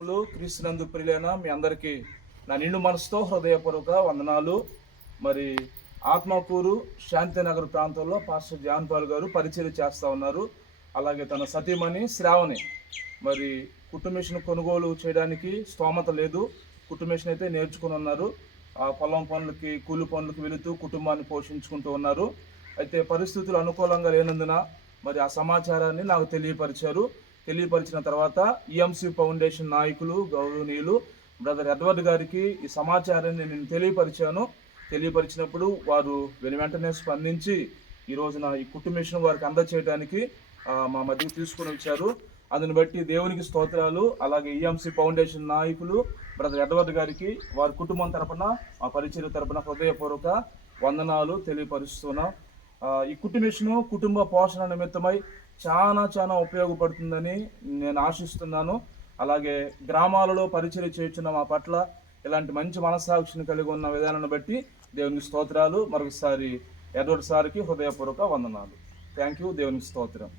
క్రీస్తునందు ప్రియులైన మీ అందరికీ నా నిండు మనసుతో హృదయపూర్వక వందనాలు. మరి ఆత్మకూరు శాంతినగర్ ప్రాంతంలో పాస్టర్ జాన్ పాల్ గారు పరిచయం చేస్తూ ఉన్నారు. అలాగే తన సతీమణి శ్రావణి మరి కుటుంబేషన్ కొనుగోలు చేయడానికి స్తోమత లేదు. కుటుంబేషన్ అయితే నేర్చుకుని ఉన్నారు. ఆ పొలం పనులకి కూలి పనులకు వెళుతూ కుటుంబాన్ని పోషించుకుంటూ ఉన్నారు. అయితే పరిస్థితులు అనుకూలంగా లేనందున మరి ఆ సమాచారాన్ని నాకు తెలియపరిచిన తర్వాత ఈఎంసీ ఫౌండేషన్ నాయకులు గౌరవనీయులు బ్రదర్ ఎడ్వర్డ్ గారికి ఈ సమాచారాన్ని నేను తెలియపరిచినప్పుడు వారు వెంటనే స్పందించి ఈ రోజున ఈ కుటుంబేషన్ వారికి అందచేయడానికి మా మధ్యకు తీసుకుని వచ్చారు. అందుని బట్టి దేవునికి స్తోత్రాలు. అలాగే ఈఎంసీ ఫౌండేషన్ నాయకులు బ్రదర్ ఎడ్వర్డ్ గారికి వారి కుటుంబం తరపున మా పరిచయ తరపున హృదయపూర్వక వందనాలు తెలియపరుస్తున్నాం. ఈ కుటుంబ పోషణ నిమిత్తమై చాలా ఉపయోగపడుతుందని నేను ఆశిస్తున్నాను. అలాగే గ్రామాలలో పరిచయం చేయుచున్న మా పట్ల ఇలాంటి మంచి మనస్సాక్షిని కలిగి ఉన్న విధానాన్ని బట్టి దేవునికి స్తోత్రాలు. మరొకసారి ఎడ్వర్డ్ సార్కి హృదయపూర్వక వందనాలు. Thank you. దేవునికి స్తోత్రం.